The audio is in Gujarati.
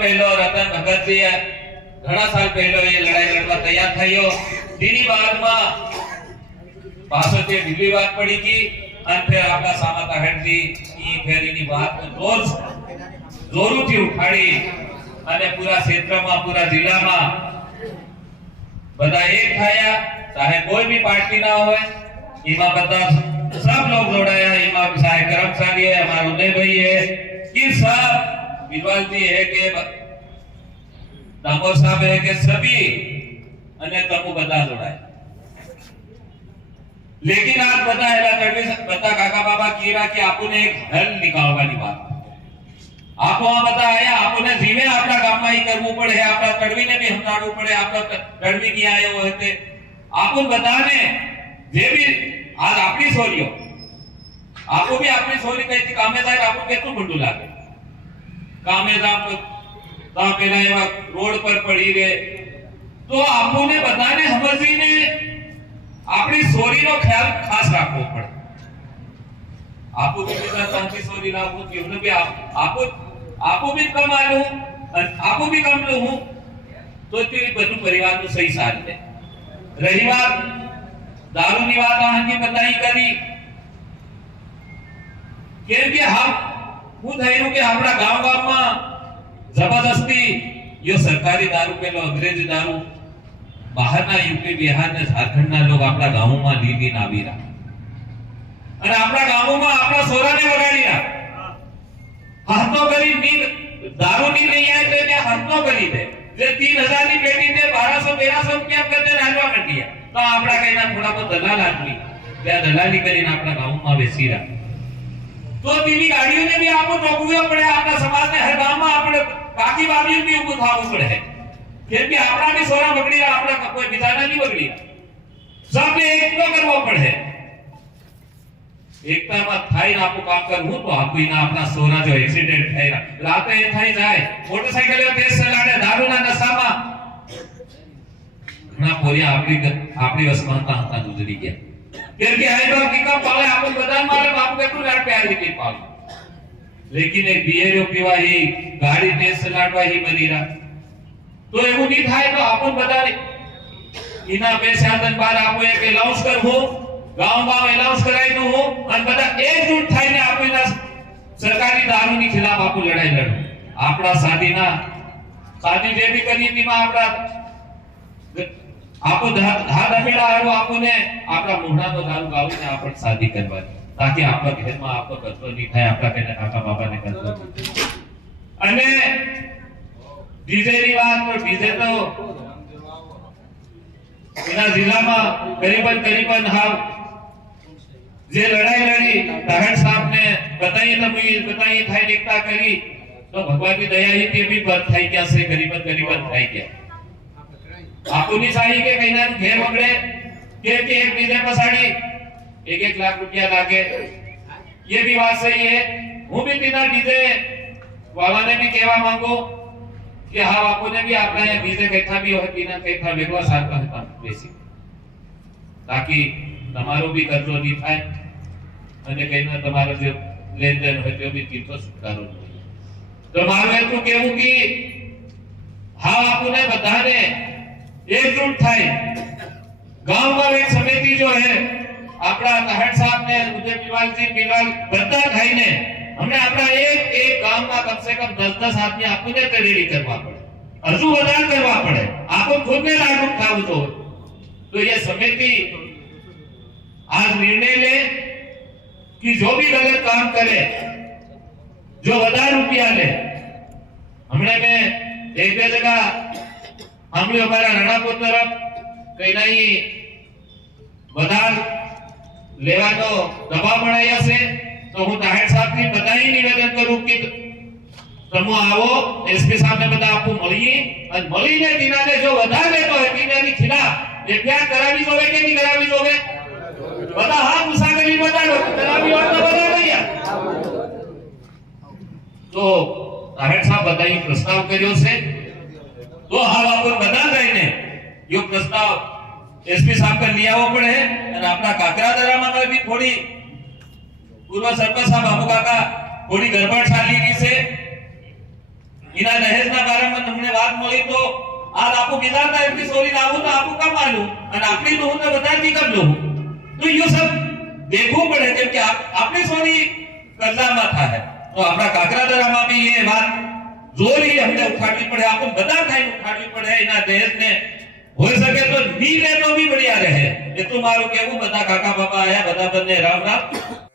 પહેલો રતન ભગતજી ઘણા સાલ પહેલો એ લડાઈ લડવા તૈયાર થયો. તેની બાદમાં પાછળથી ઢીલી વાત પડી ગઈ અને ફેર આપણા સામા હેડજી ઈ ફેરીની વાત જોરથી ઉઠાડી અને પૂરા ક્ષેત્રમાં પૂરા જિલ્લામાં બધા એક થયા. ચાહે કોઈ भी પાર્ટી ના હોય એમાં બધા सब लोग जोड़ाया. एમાં चाहे कर्मचारी है, हमारा उदय भाई है, कि सब विद्वान जी है के दामोर साहब है के सभी અને તમુ બધા જોડાય. लेकिन आज બધા એલા તડવી બધા કાકા બાબા કીરા કે આપને એક હલ નિકાળવાની વાત. આપો આ બધા આયા, આપને જીવે આપણા ગામમાં ही કરવું પડે, આપણા તડવીને भी સમજાવવું પડે. આપણા તડવી ની આયો હોય તે આપો બધાને જે भी आज આપણી સોરીઓ આપો भी આપણી સોરી કઈ કામે જાય આપો કેટલું બંડું લાગે. કામે જાપ તા પેલા એવા રોડ પર પડી રહે તો આપોને બધાને સમજીને આપણી સોરીનો ખ્યાલ ખાસ રાખવો પડે. આપો બીજા શાંતિ સોરી લાવવું કે ઉને भी આપો भी કમ આલું અને આપો भी કમ લઉં તો તે બધું પરિવારનું સહી સાથ દે. રહી વાત દારૂની વાત આની બતાઈ કરી કેમ કે હું થયું કે આપણા ગામમાં જબરદસ્તી યો સરકારી દારૂ પેલો અંગ્રેજી દારૂ બહારના યુપી બિહાર ને ઝારખંડ ના લોકો આપણા ગામોમાં લીધીને આવી રહ્યા અને આપણા ગામોમાં આપણા સોરાને વગાડી રહ્યા. હાથો કરી ની દારૂ ની લઈ આવે તો એને હાથો કરી દે. જે 3000 ની પેટી દે 1200 રૂપિયા કરતે હાલવા માંડ્યા તો આપણા કઈના થોડા બહુ દલાલ આદમી ત્યાં દલાલી કરીને આપણા ગામમાં બેસી રહ્યા. તો તેની ગાડીઓને भी આપો ટોકવું પડે. આપણા સમાજને હર ગામમાં આપણે બાકી બાબીઓ भी ઊભું થવું પડે. કેમ કે આપણા भी સોરા બગડી રહ્યા, આપણા કોઈ બીજાના નહીં બગડી રહ્યા. સબને એકતો કરવો પડે. એકતામાં થાઈને આપો કામ કરવું તો આપીના આપણા સોરા જો એક્સિડન્ટ થયા રાતે એ થઈ જાય મોટરસાઇકલ તેજ ચલાડે દારૂના નશામાં ઘણા પોરિયા આપણી વસમાનતા હતા ગુજરી ગયા. કેમ કે આઈ તો કિકા પાલે આપો બધાન મારે બાપ કેટલું લાડ પ્યાર દીધી પાલ. લેકિન એ બિયરો પીવાહી ગાડી તેજ ચલાડવાહી બની રહ્યા તો એવું નહીં થાય તો આપો બધાને ઇના પેશાદન બાર આપો એક એલાઉન્સ કરવું ગામમાં એલાઉન્સ કરાઈ દઉં અને બધા એકજૂટ થઈને આપણે સરકારી દારૂની ખિલાફ આપો લડાઈ લડવું. આપણા સાદી જે भी કરી તેમાં આપણા આપો ધામેડા આવ્યો આપોને આપણા મોઢાનો દારૂ ગાવીને આપણે શાદી કરવાની તાકી આપણા ઘરમાં આપણો કચરો નહીં થાય, આપણા કને કાકા બાબાને કચરો અને ડીજે ની વાત તો ડીજે તો એના જિલ્લામાં કરીબન હાવ જે લડાઈ લડી તાહેર સાહેબ ને बताइए થાય એકતા કરી તો ભગવાનની દયાથી તે भी બંધ થઈ ગયા છે. કરીબન થઈ ગયા. આપોની સાહી કે કઈના ઘેર વગડે કે એક બીજે પસાડી 1 લાખ રૂપિયા લાગે. ये भी बात सही है. હું भी તેના ડીજે વાલાને भी કહેવા માંગુ કે હા આપોને भी આપણે ડીજે કઈથા भी હોતી ના કઈથા વેગવા સારતા હતા બેસી તાકી તમારો भी ખર્ચો નહીં થાય અને કઈના તમારો જે લેનદેન હોય તે भी તીર્થો છુટકારો થાય. તો મારું એટલું કહેવું કે હા આપોને બધાને एकजुट થાય. गांव में एक समिति जो है આપણા તાહેર સાહેબ ને ઉદય બિવાલજી બિલાલ બધા થઈને हमने આપણા એક ગામમાં કમ સે કમ 10 આદમી આપને રેડી કરવા પડે, હજુ વધારે કરવા પડે. આપો ખુદને લાગુ થાવું તો ये समिति आज निर्णय ले कि जो भी गलत काम करे जो વધારે રૂપિયા લે. हमने में एक जगह हमने हमारा रणापुर तरफ कहीं नहीं વધાર લેવાનો દબાવ બનાવ્યા છે તો હું તાહેર સાહેબ થી બધાય નિવેદન કરું કે તમે આવો એસપી સાહેબ ને બધા આપો મળીએ અને મળીને દિનાને જો વધારે લેતો હોય દિનાની ખિલાફ એફઆઈઆર કરાવી જોવે કે નહીં કરાવી જોવે. બધા હા મુસાફરી બતાડો કરાવી હોય તો બધા ભૈયા. તો તાહેર સાહેબ બધાય પ્રસ્તાવ કર્યો છે તો यो प्रस्ताव एसपी साहब का लिया हुआ पड़े और अपना काकरा दरामा में भी थोड़ी पूर्व सरपंच साहब बाबू काका थोड़ी गड़बड़ चाली से इना दहेज ना बारे में हमने बात मળી तो आज आपको विधानता एमपी सोरी ना हो तो आपको कब मालूम और आपने तो होता बता दी कब लो तो ये सब देखो पड़े जब कि आपने सोरी कर्जा में था है तो अपना काकरा दरामा भी ये बात जोर ही हमने उठानी पड़े आपको बता था उठानी पड़े इना दहेज ने हो सके तो नी ले तो भी बढ़िया रहे ये तो मारो केवू बता काका बाबा आया बता बने राम राम